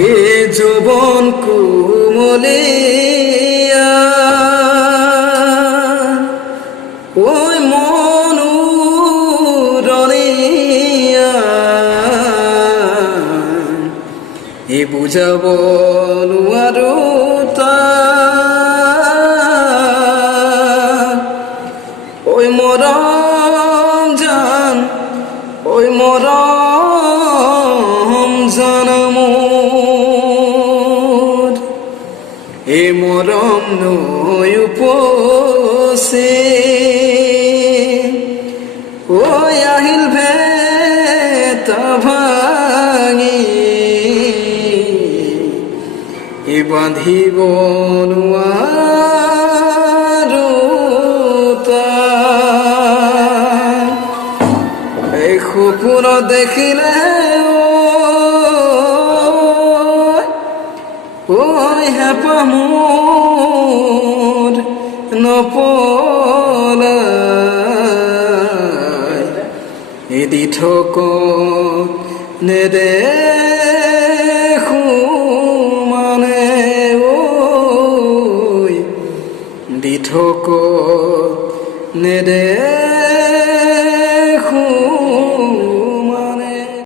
এ যৌবন কুমলিয়া ওই মনুরনিয়া এ বুঝাব নোৱাৰো ওই মরম জান ওই মরম জান মোর এ মরম নই উপসে ওই আহিল ভেতা ভাঙি এ বাঁধিব নোৱাৰো এই সপোন দেখিলে ওই হেঁপাহ মোৰ নপলায় এ দি থক নেদেখো মানে ওই দি থক নেদেখো